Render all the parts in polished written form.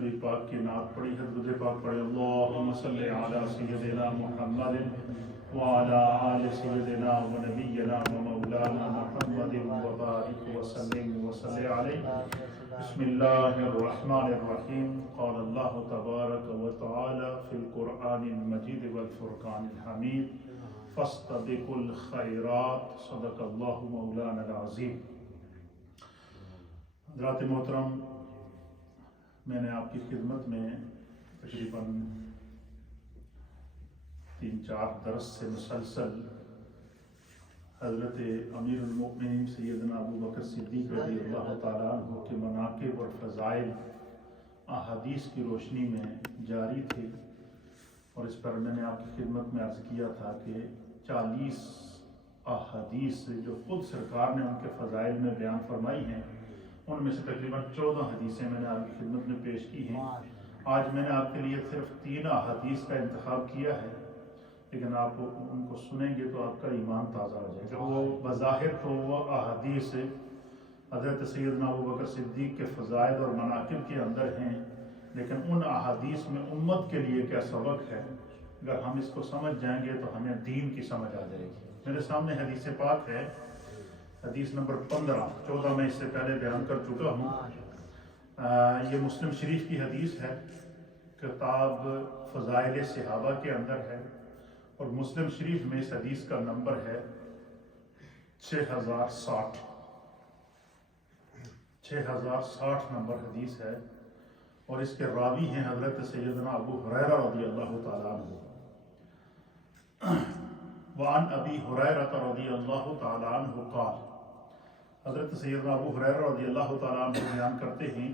نبی پاک کی نعت پڑھی، حضرت پاک پڑھے اللہم صلی علی سیدنا محمد وعلی آل سیدنا و نبینا و مولانا محمد وبارک وسلم وصلی علیہ۔ بسم اللہ الرحمن الرحیم۔ قال اللہ تبارک و تعالی فی القرآن المجید والفرقان الحمید فاستبقوا الخیرات صدق اللہ مولانا العظیم۔ حضرات محترم، میں نے آپ کی خدمت میں تقریباً 3-4 درس سے مسلسل حضرت امیر المؤمنین سیدنا ابو بکر صدیق رضی اللہ تعالیٰ عنہ کے مناقب اور فضائل احادیث کی روشنی میں جاری تھے، اور اس پر میں نے آپ کی خدمت میں عرض کیا تھا کہ 40 احادیث جو خود سرکار نے ان کے فضائل میں بیان فرمائی ہیں، ان میں سے تقریباً 14 حدیثیں میں نے آپ کی خدمت میں پیش کی ہیں۔ آج میں نے آپ کے لیے صرف 3 احادیث کا انتخاب کیا ہے، لیکن آپ ان کو سنیں گے تو آپ کا ایمان تازہ ہو جائے گا۔ وہ بظاہر تو وہ احادیث حضرت سیدنا ابو بکر صدیق کے فضائل اور مناقب کے اندر ہیں، لیکن ان احادیث میں امت کے لیے کیا سبق ہے، اگر ہم اس کو سمجھ جائیں گے تو ہمیں دین کی سمجھ آ جائے گی۔ میرے سامنے حدیث پاک ہے، حدیث نمبر 15، 14 میں اس سے پہلے بیان کر چکا ہوں۔ یہ مسلم شریف کی حدیث ہے، کتاب فضائل صحابہ کے اندر ہے، اور مسلم شریف میں اس حدیث کا نمبر ہے 6060 نمبر حدیث ہے، اور اس کے راوی ہیں حضرت سیدنا ابو ہریرہ رضی اللہ تعالیٰ عنہ۔ وعن ابی ہریرہ رضی اللہ تعالیٰ عنہ قال، حضرت سیدنا ابو ہریرہ رضی اللہ تعالیٰ عنہ بیان کرتے ہیں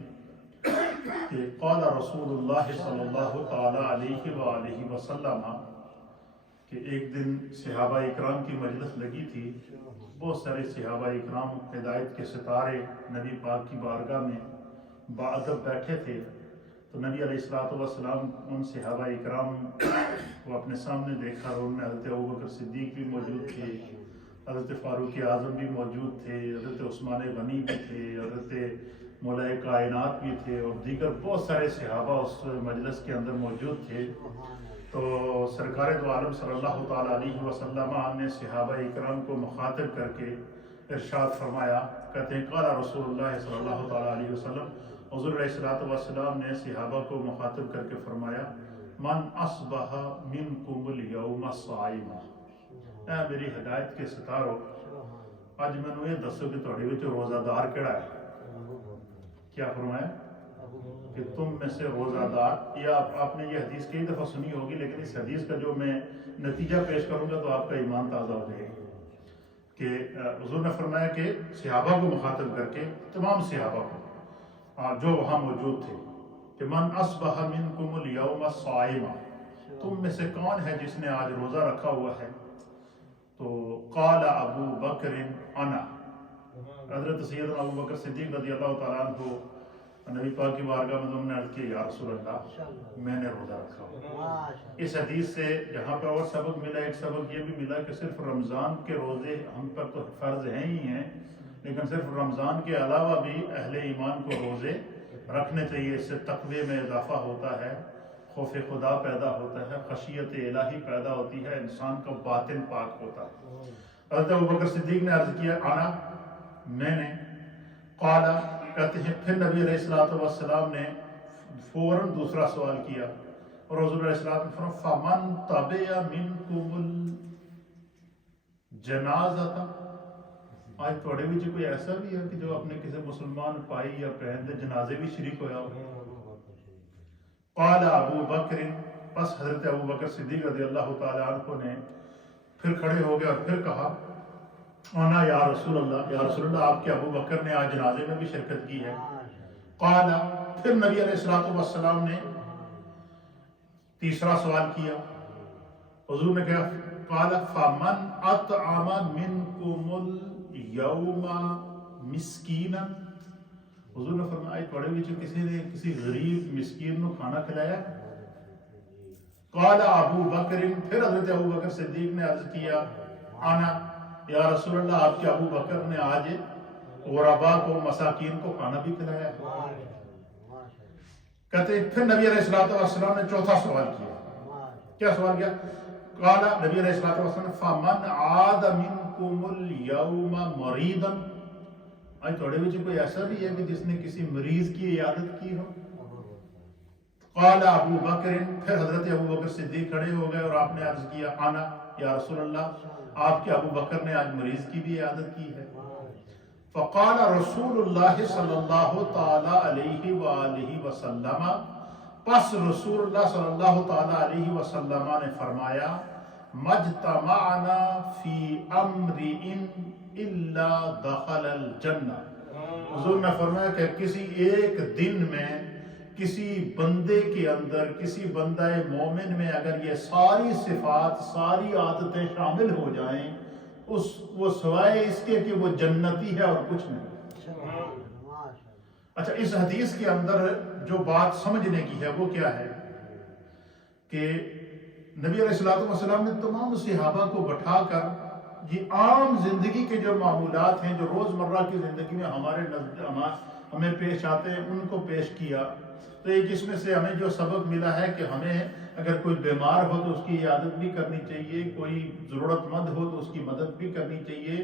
کہ قال رسول اللہ صلی اللہ تعالیٰ علیہ وآلہ وسلم، کہ ایک دن صحابہ اکرام کی مجلس لگی تھی، بہت سارے صحابہ اکرام ہدایت کے ستارے نبی پاک کی بارگاہ میں باادب بیٹھے تھے، تو نبی علیہ السلام ان صحابہ اکرام کو اپنے سامنے دیکھا، اور ان میں حضرت ابوبکر صدیق بھی موجود تھے، حضرت فاروق اعظم بھی موجود تھے، حضرت عثمان غنی بھی تھے، حضرت مولا کائنات بھی تھے، اور دیگر بہت سارے صحابہ اس مجلس کے اندر موجود تھے۔ تو سرکار دو عالم صلی اللہ تعالیٰ علیہ وسلم نے صحابہ اکرام کو مخاطب کر کے ارشاد فرمایا، کہتے ہیں قال رسول اللہ صلی اللہ تعالیٰ علیہ وسلم، حضور علیہ السلام نے صحابہ کو مخاطب کر کے فرمایا، من اصبح منکم اليوم صائما، اے میری ہدایت کے ستاروں، آج میں نے یہ دسو کہ تھوڑے وچ روزہ دار کیڑا ہے؟ کیا فرمایا کہ تم میں سے روزہ دار، یا آپ نے یہ حدیث کئی دفعہ سنی ہوگی، لیکن اس حدیث کا جو میں نتیجہ پیش کروں گا تو آپ کا ایمان تازہ ہو جائے گا، کہ حضور نے فرمایا کہ صحابہ کو مخاطب کر کے، تمام صحابہ کو جو وہاں موجود تھے، کہ من اصبح منکم اليوم صائما، تم میں سے کون ہے جس نے آج روزہ رکھا ہوا ہے؟ تو قال ابو بکر انا، حضرت سیدنا ابو بکر صدیق رضی اللہ تعالیٰ عنہ نبی پاک کی بارگاہ میں انہوں نے عرض کیا، یا رسول اللہ میں نے روزہ رکھا ہوا۔ اس حدیث سے جہاں پر اور سبق ملا، ایک سبق یہ بھی ملا کہ صرف رمضان کے روزے ہم پر تو فرض ہیں ہی ہیں، لیکن صرف رمضان کے علاوہ بھی اہل ایمان کو روزے رکھنے چاہیے۔ اس سے تقوی میں اضافہ ہوتا ہے، خوف خدا پیدا ہوتا ہے، خشیت الہی پیدا ہوتی ہے، انسان کا باطن پاک ہوتا ہے۔ حضرت ابوبکر صدیق نے عرض کیا، انا، میں نے، قال، کہتے ہیں پھر نبی علیہ السلام نے فوراً دوسرا سوال کیا، اور حضور علیہ السلام نے فرمایا، فمن تبع منکم الجنازۃ، آج تھوڑے وچ کوئی ایسا بھی ہے کہ جو اپنے کسی مسلمان بھائی یا بہن دے جنازے بھی شریک ہویا ہو؟ قال ابو بکر، بس حضرت ابو بکر صدیق رضی اللہ تعالیٰ عنہ نے پھر کھڑے ہو گئے اور پھر کہا، انا یا رسول اللہ، یا رسول اللہ آپ کے ابو بکر نے آج جنازے میں بھی شرکت کی ہے۔ قال، پھر نبی علیہ السلام نے تیسرا سوال کیا، حضور نے کہا، قال فمن اطعم منکم اليوم مسکینا، حضور نے فرمایا تھوڑے وچ کسی نے کسی غریب مسکین نو کھانا کھلایا؟ قال ابو بکر، پھر حضرت ابو بکر صدیق نے عرض کیا، انا یا رسول اللہ آپ کے ابو بکر نے آج غربا کو، مساکین کو کھانا بھی کھلایا۔ کہتے ہیں پھر نبی علیہ السلام نے چوتھا سوال کیا. کیا سوال کیا؟ قال نبی علیہ السلام فمن عاد منکم اليوم مریضا، آج تھوڑے بچے کوئی ایسا بھی ہے کہ جس نے کسی مریض کی عیادت کی ہو؟ قال ابو بکر، پھر حضرت ابو بکر صدیق کھڑے ہو گئے اور آپ نے عرض کیا انا یا رسول اللہ، آپ کے ابو بکر نے آج مریض کی بھی عیادت کی ہے. فقال رسول اللہ صلی اللہ تعالی علیہ وآلہ وسلم، پس رسول اللہ صلی اللہ تعالی علیہ وسلم نے فرمایا مجتمعنا فی امر الا دخل الجنہ. حضور نے فرمایا کہ کسی ایک دن میں کسی بندے کے اندر، کسی بندہ مومن میں اگر یہ ساری صفات، ساری عادتیں شامل ہو جائیں، وہ سوائے اس کے کہ وہ جنتی ہے اور کچھ نہیں. اچھا، اس حدیث کے اندر جو بات سمجھنے کی ہے وہ کیا ہے کہ نبی علیہ السلام نے تمام صحابہ کو بٹھا کر یہ عام زندگی کے جو معمولات ہیں، جو روزمرہ کی زندگی میں ہمیں پیش آتے ہیں، ان کو پیش کیا. تو ایک اس میں سے ہمیں جو سبق ملا ہے کہ ہمیں اگر کوئی بیمار ہو تو اس کی عیادت بھی کرنی چاہیے، کوئی ضرورت مند ہو تو اس کی مدد بھی کرنی چاہیے،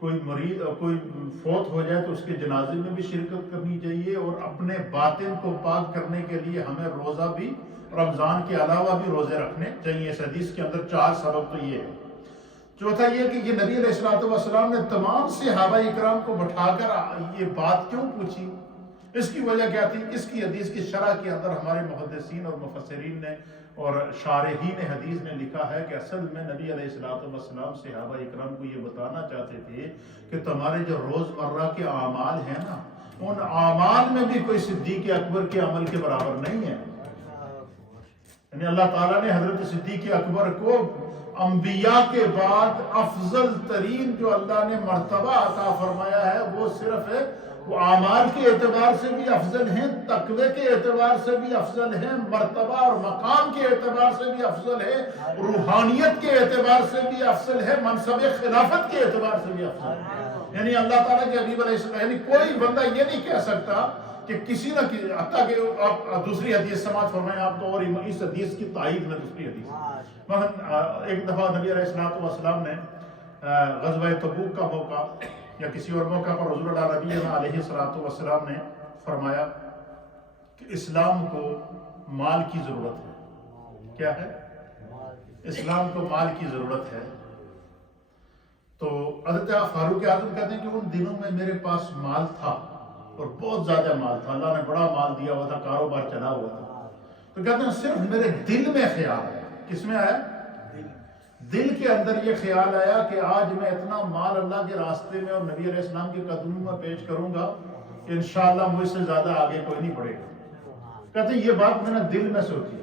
کوئی مریض کوئی فوت ہو جائے تو اس کے جنازے میں بھی شرکت کرنی چاہیے، اور اپنے باطن کو پاک کرنے کے لیے ہمیں روزہ بھی، رمضان کے علاوہ بھی روزے رکھنے چاہیے. اس حدیث کے اندر 4 سبق تو یہ ہے. چوتھا یہ کہ یہ نبی علیہ السلام نے تمام صحابہ اکرام کو بٹھا کر یہ بات کیوں پوچھی؟ اس کی وجہ کیا تھی؟ اس کی حدیث کی شرح کے اندر ہمارے محدثین اور مفسرین نے اور شارحین حدیث نے لکھا ہے کہ اصل میں نبی علیہ السلام صحابہ اکرام کو یہ بتانا چاہتے تھے کہ تمہارے جو روزمرہ کے اعمال ہیں نا، ان اعمال میں بھی کوئی صدیق اکبر کے عمل کے برابر نہیں ہے. یعنی اللہ تعالیٰ نے حضرت صدیق اکبر کو انبیاء کے بعد افضل ترین جو اللہ نے مرتبہ عطا فرمایا ہے، وہ صرف ہے وہ اعمال کے اعتبار سے بھی افضل ہیں، تقوی کے اعتبار سے بھی افضل ہیں، مرتبہ اور مقام کے اعتبار سے بھی افضل ہے، روحانیت کے اعتبار سے بھی افضل ہے، منصب خلافت کے اعتبار سے بھی افضل ہے. یعنی اللہ تعالیٰ کے حبیب علیہ السلام، یعنی کوئی بندہ یہ نہیں کہہ سکتا کہ کسی نہ کسی، حتیٰ کہ آپ دوسری حدیث سماعت فرمائیں آپ تو، اور اس حدیث کی تائید میں دوسری حدیث، ایک دفعہ نبی علیہ السلام نے غزوہ تبوک کا موقع یا کسی اور موقع پر حضور نبی علیہ السلام نے فرمایا کہ اسلام کو مال کی ضرورت ہے. کیا ہے؟ اسلام کو مال کی ضرورت ہے. تو حضرت فاروق اعظم کہتے ہیں کہ ان دنوں میں میرے پاس مال تھا اور بہت زیادہ مال تھا، اللہ نے بڑا مال دیا ہوا تھا، کاروبار چلا ہوا تھا. تو کہتے ہیں صرف میرے دل میں خیال آیا. کس میں آیا؟ دل کے اندر یہ خیال آیا کہ آج میں اتنا مال اللہ کے راستے میں اور نبی علیہ السلام کے قدموں میں پیش کروں گا کہ انشاءاللہ مجھ سے زیادہ آگے کوئی نہیں بڑھے گا. کہتے ہیں یہ بات میں نے دل میں سوچی.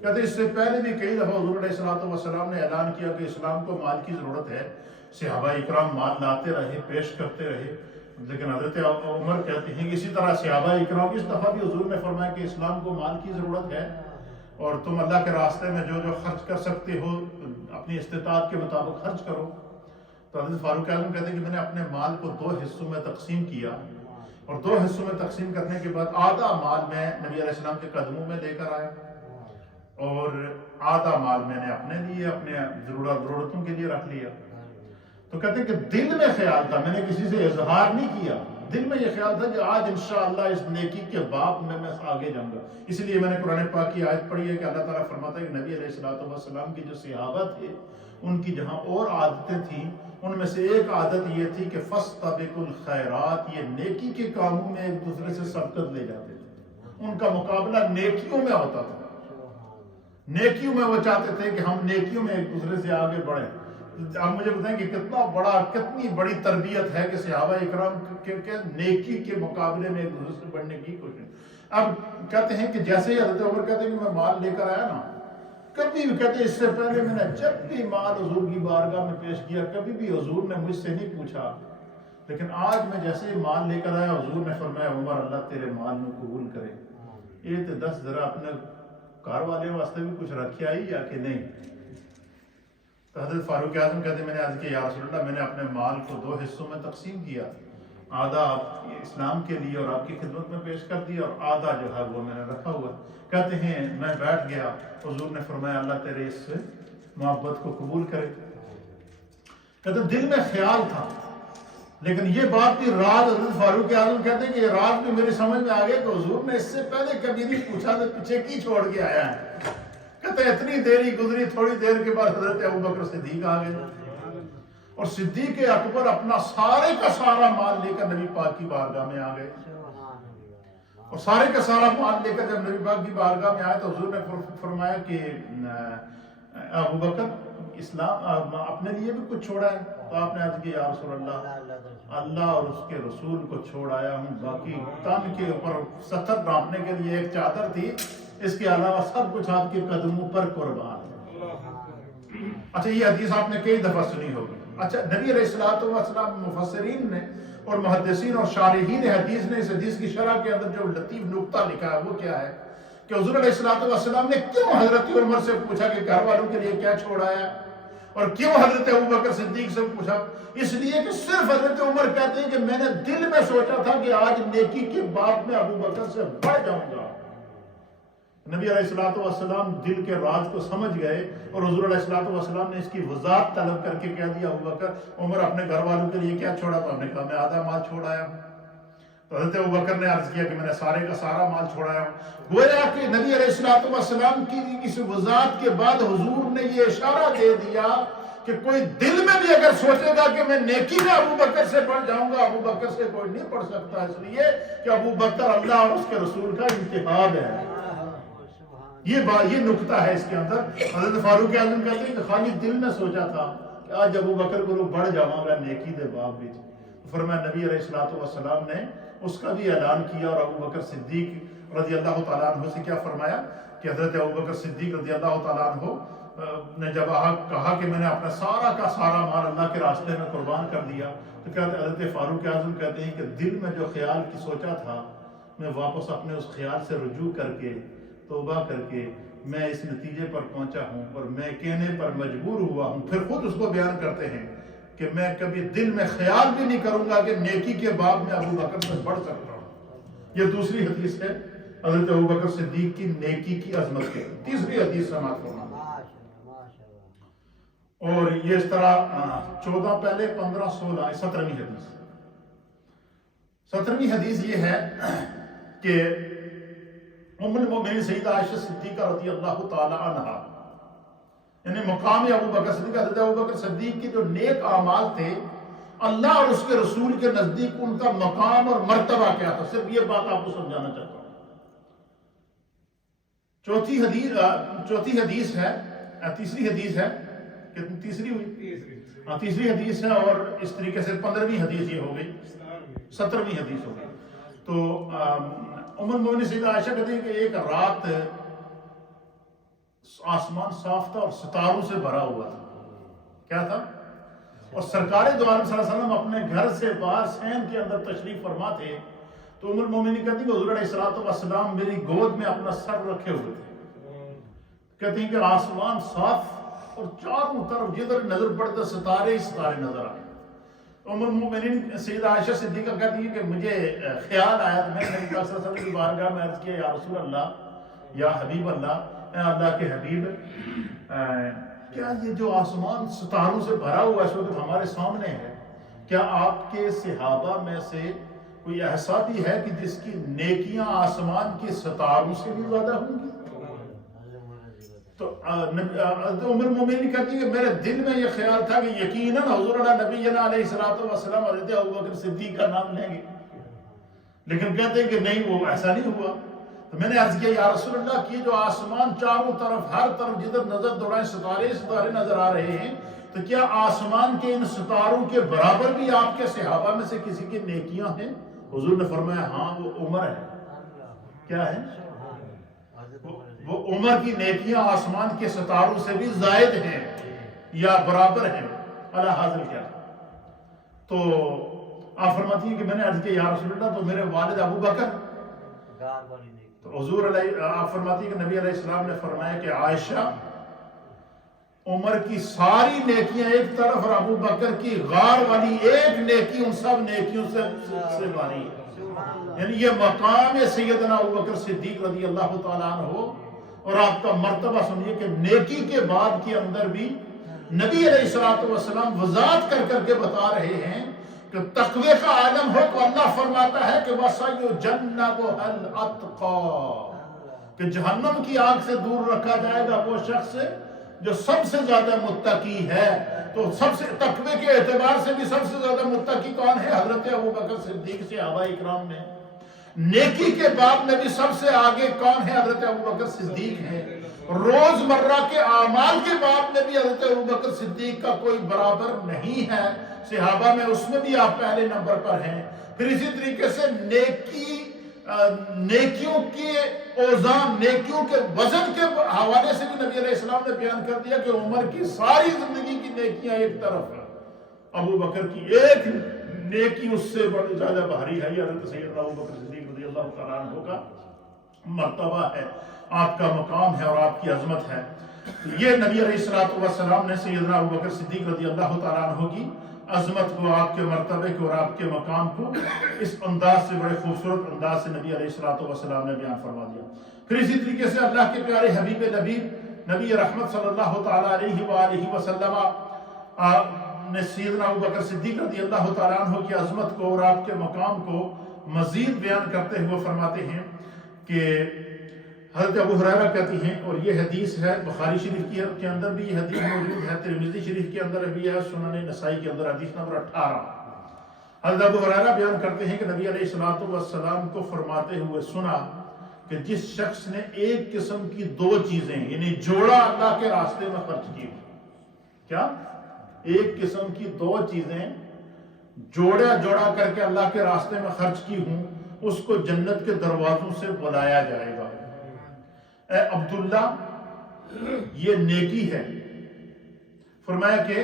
کہتے ہیں اس سے پہلے بھی کئی دفعہ حضور علیہ السلام نے اعلان کیا کہ اسلام کو مال کی ضرورت ہے. صحابہ اکرام مال لاتے رہے، پیش کرتے رہے، لیکن حضرت عمر کہتے ہیں کہ اسی طرح صحابہ اکرام، اس دفعہ بھی حضور نے فرمایا کہ اسلام کو مال کی ضرورت ہے اور تم اللہ کے راستے میں جو خرچ کر سکتے ہو اپنی استطاعت کے مطابق خرچ کرو. تو حضرت فاروق اعظم کہتے ہیں کہ میں نے اپنے مال کو 2 حصوں میں تقسیم کیا، اور 2 حصوں میں تقسیم کرنے کے بعد آدھا مال میں نبی علیہ السلام کے قدموں میں لے کر آیا اور آدھا مال میں نے اپنے لیے، اپنے ضرورتوں کے لیے رکھ لیا. تو کہتے ہیں کہ دل میں خیال تھا، میں نے کسی سے اظہار نہیں کیا، دل میں یہ خیال تھا کہ آج انشاءاللہ اس نیکی کے باب میں آگے جاؤں گا. اس لیے میں نے قرآن پاک کی آیت پڑھی ہے کہ اللہ تعالیٰ فرماتا ہے کہ نبی علیہ السلام کی جو صحابہ تھے ان کی جہاں اور عادتیں تھیں، ان میں سے ایک عادت یہ تھی کہ فَاسْتَبِقُوا الْخَيْرَاتِ، یہ نیکی کے کاموں میں ایک دوسرے سے سبقت لے جاتے تھے. ان کا مقابلہ نیکیوں میں ہوتا تھا، نیکیوں میں وہ چاہتے تھے کہ ہم نیکیوں میں ایک دوسرے سے آگے بڑھیں. آپ مجھے بتائیں کہ کتنی بڑی تربیت ہے کہ صحابہ اکرام کے نیکی کے مقابلے میں ایک دوسرے سے بڑھنے کی کوشش. اب کہتے ہیں کہ جیسے ہی حضرت عمر کہتے ہیں کہ میں مال لے کر آیا نا، کبھی بھی کہتے ہیں اس سے پہلے میں نے جب بھی مال حضور کی بارگاہ میں پیش کیا کبھی بھی حضور نے مجھ سے نہیں پوچھا، لیکن آج میں جیسے ہی مال لے کر آیا حضور نے فرمایا عمر اللہ تیرے مال میں قبول کرے. یہ تو 10 ذرا اپنے کار والے واسطے بھی کچھ رکھیا ہی یا کہ نہیں. تو حضرت فاروق اعظم کہتے ہیں میں نے عرض کیا یا رسول اللہ، میں نے اپنے مال کو 2 حصوں میں تقسیم کیا آدھا اسلام کے لیے اور آپ کی خدمت میں پیش کر دیا، اور آدھا جو ہے وہ میں نے رکھا ہوا۔ کہتے ہیں میں بیٹھ گیا، حضور نے فرمایا اللہ تیرے اس سے محبت کو قبول کرے۔ کہتے دل میں خیال تھا، لیکن یہ بات بھی راز حضرت فاروق اعظم کہتے ہیں کہ یہ راز بھی میری سمجھ میں آ گیا کہ حضور نے اس سے پہلے کبھی نہیں پوچھا تو پیچھے کی چھوڑ کے آیا ہے۔ کہتے ہیں اتنی دیری گزری، تھوڑی دیر کے بعد حضرت ابوبکر صدیق آ گئے، اور صدیق اکبر اپنا سارے کا سارا مال لے کر نبی پاک کی بارگاہ میں آ گئے، اور سارے کا سارا مال لے کر جب نبی پاک کی بارگاہ میں آئے تو حضور نے فرمایا کہ ابوبکر اسلام اپنے لیے بھی کچھ چھوڑا ہے؟ تو آپ نے عرض کیا یا رسول اللہ، اللہ اور اس کے رسول کو چھوڑ آیا ہوں، باقی تن کے اوپر ستر ڈھانپنے کے لیے ایک چادر تھی، اس کے علاوہ سب کچھ آپ کے قدموں پر قربان ہے۔ اچھا یہ حدیث آپ نے کئی دفعہ سنی ہوگی۔ اچھا نبی علیہ الصلوۃ والسلام مفسرین نے اور محدثین اور شارحین حدیث نے اس حدیث کی شرح کے اندر جو لطیف نکتہ لکھا ہے وہ کیا ہے کہ حضور علیہ الصلوۃ والسلام نے کیوں حضرت عمر سے پوچھا کہ گھر والوں کے لیے کیا چھوڑایا ہے، اور کیوں حضرت ابوبکر صدیق سے پوچھا؟ اس لیے کہ صرف حضرت عمر کہتے ہیں کہ میں نے دل میں سوچا تھا کہ آج نیکی کے باب میں ابوبکر سے بڑھ جاؤں گا۔ نبی علیہ الصلوۃ والسلام دل کے راز کو سمجھ گئے، اور حضور علیہ الصلوۃ والسلام نے اس کی وضاحت طلب کر کے کہہ دیا ابوبکر عمر اپنے گھر والوں کے لیے کیا چھوڑا؟ تو ہم نے کہا میں آدھا مال چھوڑ آیا ہوں۔ تو حضرت ابوبکر نے عرض کیا کہ میں نے سارے کا سارا مال چھوڑایا ہوں۔ گویا کہ نبی علیہ الصلوۃ والسلام کی اس وضاحت کے بعد حضور نے یہ اشارہ دے دیا کہ کوئی دل میں بھی اگر سوچے گا کہ میں نیکی میں ابوبکر سے بڑھ جاؤں گا، ابوبکر سے کوئی نہیں پڑھ سکتا، اس لیے کہ ابوبکر اللہ اور اس کے رسول کا انتخاب ہے۔ یہ نکتہ ہے اس کے اندر۔ حضرت فاروق اعظم کہتے ہیں کہ خالی دل میں سوچا تھا کہ آج ابوبکر کو بڑھ جاؤں گا نیکی دے باب وچ۔ فرمایا نبی علیہ الصلوۃ والسلام نے اس کا بھی اعلان کیا، اور ابوبکر صدیق رضی اللہ تعالیٰ عنہ سے کیا فرمایا کہ حضرت ابوبکر صدیق رضی اللہ تعالیٰ عنہ نے جب کہا کہ میں نے اپنا سارا کا سارا مال اللہ کے راستے میں قربان کر دیا، تو کہتے حضرت فاروق اعظم کہتے ہیں کہ دل میں جو خیال کی سوچا تھا، میں واپس اپنے اس خیال سے رجوع کر کے توبہ کر کے میں اس نتیجے پر پہنچا ہوں، اور میں کہنے پر مجبور ہوا ہوں۔ پھر خود اس کو بیان کرتے ہیں کہ میں کبھی دل میں خیال بھی نہیں کروں گا کہ نیکی کے باب میں ابوبکر سے بڑھ سکتا ہوں۔ یہ دوسری حدیث ہے حضرت ابوبکر صدیق کی نیکی کی عظمت کے۔ تیسری حدیث سماعت فرمائیں۔ اور یہ اس طرح 14 پہلے 15 16 17ویں حدیث۔ 17ویں حدیث یہ ہے کہ ام المؤمنین سیدہ عائشہ صدیقہ رضی اللہ تعالی عنہا، یعنی مقام ابوبکر صدیق، حضرت ابوبکر صدیق کے جو نیک اعمال تھے اللہ اور اس کے رسول کے نزدیک ان کا مقام اور مرتبہ کیا تھا، صرف یہ بات آپ کو سمجھانا چاہتا ہوں۔ چوتھی حدیث ہے، تیسری حدیث ہے، کتنی تیسری ہوئی؟ تیسری حدیث ہے، اور اس طریقے سے 15ویں حدیث یہ ہو گئی، 17ویں حدیث ہو گئی۔ تو ام المؤمنین سیدہ عائشہ کہتے ہیں کہ ایک رات آسمان صاف تھا اور ستاروں سے بھرا ہوا تھا، کیا تھا؟ اور سرکار دو عالم صلی اللہ علیہ وسلم اپنے گھر سے باہر صحن کے اندر تشریف فرما تھے، تو ام المؤمنین کہتی ہیں کہ حضور علیہ الصلوۃ والسلام میری گود میں اپنا سر رکھے ہوئے تھے۔ کہتی ہیں کہ آسمان صاف اور چاروں طرف جدھر نظر پڑتا ستارے ہی ستارے نظر آئے۔ ام المؤمنین سیدہ عائشہ صدیقہ کہتی ہے کہ مجھے خیال آیا، تو میں نے نبی صلی اللہ علیہ وسلم کی بارگاہ میں عرض کیا یا رسول اللہ، یا حبیب اللہ، اے اللہ کے حبیب، کیا یہ جو آسمان ستاروں سے بھرا ہوا اس وقت ہمارے سامنے ہے، کیا آپ کے صحابہ میں سے کوئی ایسا بھی ہے کہ جس کی نیکیاں آسمان کے ستاروں سے بھی زیادہ ہوں گی؟ تو ام المؤمنین کہتی ہے کہ میرے دل میں یہ خیال تھا کہ یقیناً حضور نبینا علیہ الصلوۃ والسلام حضرت ابوبکر صدیق کا نام لیں گے، لیکن کہتے ہیں کہ نہیں، وہ ایسا نہیں ہوا۔ تو میں نے عرض کیا یا رسول اللہ کی جو آسمان چاروں طرف ہر طرف جدھر نظر دوڑائیں ستارے ستارے نظر آ رہے ہیں، تو کیا آسمان کے ان ستاروں کے برابر بھی آپ کے صحابہ میں سے کسی کی نیکیاں ہیں؟ حضور نے فرمایا ہاں، وہ عمر ہے۔ کیا ہے؟ وہ عمر کی نیکیاں آسمان کے ستاروں سے بھی زائد ہیں یا برابر ہیں، علی حاضر کیا۔ تو آپ فرماتی ہیں کہ میں نے عرض کیا یا رسول اللہ تو میرے والد ابو بکر، تو حضور علیہ آپ فرماتی ہیں کہ نبی علیہ السلام نے فرمایا کہ عائشہ عمر کی ساری نیکیاں ایک طرف اور ابو بکر کی غار والی ایک نیکی ان سب نیکیوں سے باری ہے. یعنی یہ مقام سیدنا ابو بکر صدیق رضی اللہ تعالیٰ عنہ. اور آپ کا مرتبہ سنیے کہ نیکی کے بعد کے اندر بھی نبی علیہ السلام وضاحت کر کے بتا رہے ہیں کہ تقوی کا عالم ہو تو اللہ فرماتا ہے کہ وَسَيُجَنَّبُهَا الْأَتْقَى، کہ جہنم کی آگ سے دور رکھا جائے گا وہ شخص جو سب سے زیادہ متقی ہے. تو سب سے تقوی کے اعتبار سے بھی سب سے زیادہ متقی کون ہے؟ حضرت ابو بکر صدیق صحابہ اکرام میں. نیکی کے باب میں بھی سب سے آگے کون ہے؟ حضرت ابو بکر صدیق ہیں. روز مرہ کے اعمال کے باب میں بھی حضرت ابو بکر صدیق کا کوئی برابر نہیں ہے. صحابہ میں اس میں بھی آپ پہلے نمبر پر ہیں. پھر اسی طریقے سے نیکیوں کے اوزان، نیکیوں کے وزن کے حوالے سے بھی نبی علیہ السلام نے بیان کر دیا کہ عمر کی ساری زندگی کی نیکیاں ایک طرف ہیں، ابو بکر کی ایک نیکی اس سے بڑی زیادہ بھاری ہے. یہ حضرت سیدنا ابو بکر صدیق رضی اللہ تعالیٰ عنہ کا مرتبہ ہے، آپ کا مقام ہے اور آپ کی عظمت ہے. یہ نبی علیہ السلام نے سیدنا ابو بکر صدیق رضی اللہ تعالیٰ عنہ کی عظمت کو، آپ کے مرتبے کو اور آپ کے مقام کو اس انداز سے، بڑے خوبصورت انداز سے نبی علیہ السلام نے بیان فرما دیا. پھر اسی طریقے سے اللہ کے پیارے حبیب لبیب نبی رحمت صلی اللہ تعالیٰ علیہ وآلہ وسلم نے سیدنا ابو بکر صدیق رضی اللہ تعالیٰ عنہ کی عظمت کو اور آپ کے مقام کو مزید بیان کرتے ہوئے فرماتے ہیں کہ حضرت ابو ہریرہ کہتی ہیں، اور یہ حدیث ہے بخاری شریف کے اندر بھی یہ حدیث موجود ہے، ترمذی شریف کے اندر بھی ہے، سنن نسائی کے اندر حدیث نمبر 18. حضرت ابو ہریرہ بیان کرتے ہیں کہ نبی علیہ السلام کو فرماتے ہوئے سنا کہ جس شخص نے ایک قسم کی دو چیزیں یعنی جوڑا اللہ کے راستے میں خرچ کی. کیا؟ ایک قسم کی دو چیزیں جوڑا کر کے اللہ کے راستے میں خرچ کی ہوں، اس کو جنت کے دروازوں سے بلایا جائے گا. اے عبداللہ یہ نیکی ہے. فرمایا کہ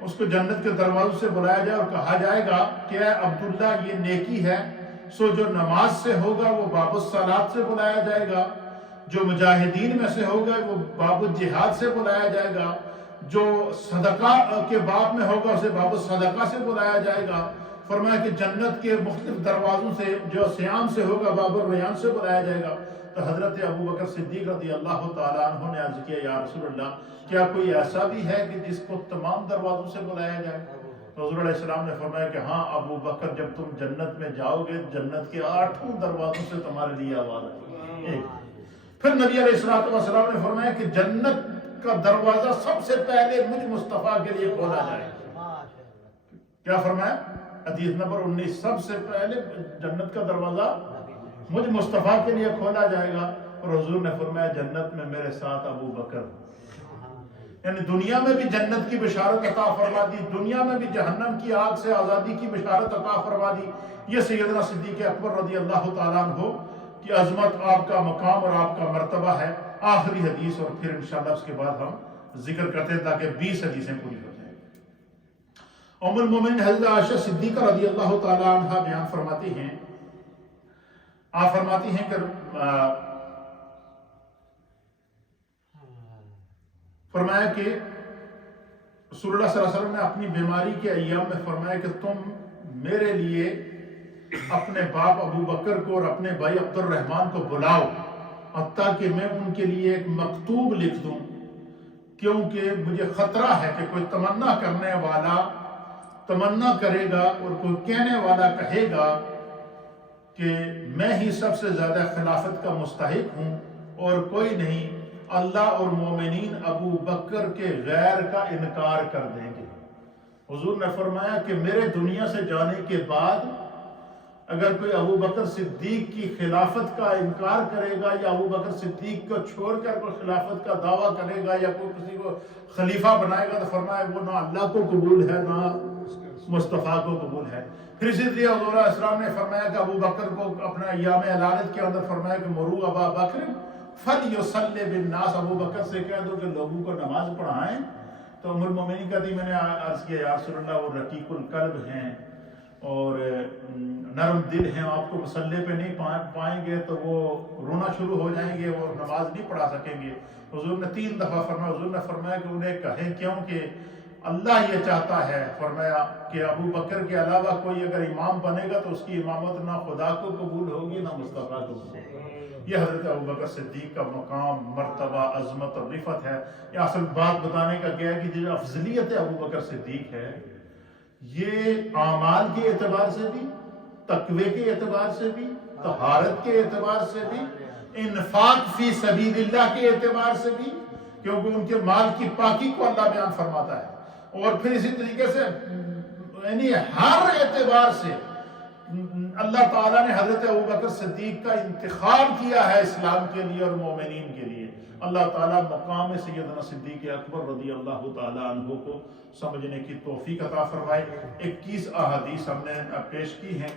اس کو جنت کے دروازوں سے بلایا جائے اور کہا جائے گا کہ اے عبداللہ یہ نیکی ہے. سو جو نماز سے ہوگا وہ باب الصلاۃ سے بلایا جائے گا، جو مجاہدین میں سے ہوگا وہ باب الجہاد سے بلایا جائے گا، جو صدقہ کے باب میں ہوگا اسے باب الصدقہ سے بلایا جائے گا. فرمایا کہ جنت کے مختلف دروازوں سے، جو سیام سے ہوگا باب الریان سے بلایا جائے گا. تو حضرت ابو بکر صدیق رضی اللہ تعالیٰ عنہ نے عرض کیا یا رسول اللہ کیا کوئی ایسا بھی ہے کہ جس کو تمام دروازوں سے بلایا جائے؟ تو حضور علیہ السلام نے فرمایا کہ ہاں ابو بکر، جب تم جنت میں جاؤ گے جنت کے 8 دروازوں سے تمہارے لیے آواز آئے گی. پھر نبی علیہ السلام نے فرمایا کہ جنت کا دروازہ سب سے پہلے مجھ مصطفیٰ کے لیے کھولا جائے. کیا فرمایا؟ حدیث نمبر 19، سب سے پہلے جنت کا دروازہ مجھ مصطفیٰ کے لیے کھولا جائے گا. اور حضور نے فرمایا جنت میں میرے ساتھ ابو بکر. یعنی دنیا میں بھی جنت کی بشارت عطا فرما دی، دنیا میں بھی جہنم کی آگ سے آزادی کی بشارت عطا فرما دی. یہ سیدنا صدیق اکبر رضی اللہ تعالیٰ عنہ کی عظمت، آپ کا مقام اور آپ کا مرتبہ ہے. آخری حدیث اور پھر انشاءاللہ اس کے بعد ہم ذکر کرتے ہیں تاکہ 20 حدیثیں پوری ہو جائیں. ام المومنین حضرت عائشہ صدیقہ رضی اللہ تعالیٰ عنہ بیان فرماتی ہیں، آپ فرماتی ہیں کہ فرمایا کہ رسول اللہ صلی اللہ علیہ وسلم نے اپنی بیماری کے ایام میں فرمایا کہ تم میرے لیے اپنے باپ ابو بکر کو اور اپنے بھائی عبد الرحمن کو بلاؤ، حتیٰ کہ میں ان کے لیے ایک مکتوب لکھ دوں، کیونکہ مجھے خطرہ ہے کہ کوئی تمنا کرنے والا تمنا کرے گا اور کوئی کہنے والا کہے گا کہ میں ہی سب سے زیادہ خلافت کا مستحق ہوں اور کوئی نہیں، اللہ اور مومنین ابو بکر کے غیر کا انکار کر دیں گے. حضور نے فرمایا کہ میرے دنیا سے جانے کے بعد اگر کوئی ابو بکر صدیق کی خلافت کا انکار کرے گا یا ابو بکر صدیق کو چھوڑ کر کوئی خلافت کا دعویٰ کرے گا یا کوئی کسی کو خلیفہ بنائے گا تو فرمایا وہ نہ اللہ کو قبول ہے نہ مصطفیٰ کو قبول ہے. پھر اسی لیے حضور علیہ السلام نے فرمایا کہ ابو بکر کو اپنا ایام علالت کے اندر فرمایا کہ مرو ابا بکر فلیصلی بالناس، ابو بکر سے کہہ دو کہ لوگوں کو نماز پڑھائیں. تو ام المومنین کہتی میں نے عرض کیا یا رسول اللہ وہ رقیق القلب ہیں، اور نرم دل ہیں، آپ کو مسلح پہ نہیں پائیں گے تو وہ رونا شروع ہو جائیں گے، وہ نماز نہیں پڑھا سکیں گے۔ حضور نے 3 دفعہ فرمایا، حضور نے فرمایا کہ انہیں کہیں کیوں کہ اللہ یہ چاہتا ہے، فرمایا کہ ابو بکر کے علاوہ کوئی اگر امام بنے گا تو اس کی امامت نہ خدا کو قبول ہوگی نہ مصطفیٰ کو قبول ہوگی۔ یہ حضرت ابو بکر صدیق کا مقام، مرتبہ، عظمت اور رفعت ہے۔ یہ اصل بات بتانے کا کیا ہے کہ جو افضلیت ابو بکر صدیق ہے، یہ اعمال کے اعتبار سے بھی، تقوی کے اعتبار سے بھی، طہارت کے اعتبار سے بھی، انفاق فی سبیل اللہ کے اعتبار سے بھی، کیونکہ ان کے مال کی پاکی کو اللہ بیان فرماتا ہے، اور پھر اسی طریقے سے یعنی ہر اعتبار سے اللہ تعالیٰ نے حضرت ابوبکر صدیق کا انتخاب کیا ہے اسلام کے لیے اور مومنین کے لیے۔ اللہ تعالیٰ مقام سیدنا صدیق اکبر رضی اللہ تعالیٰ عنہ کو سمجھنے کی توفیق عطا فرمائے۔ 21 احادیث ہم نے پیش کی ہیں۔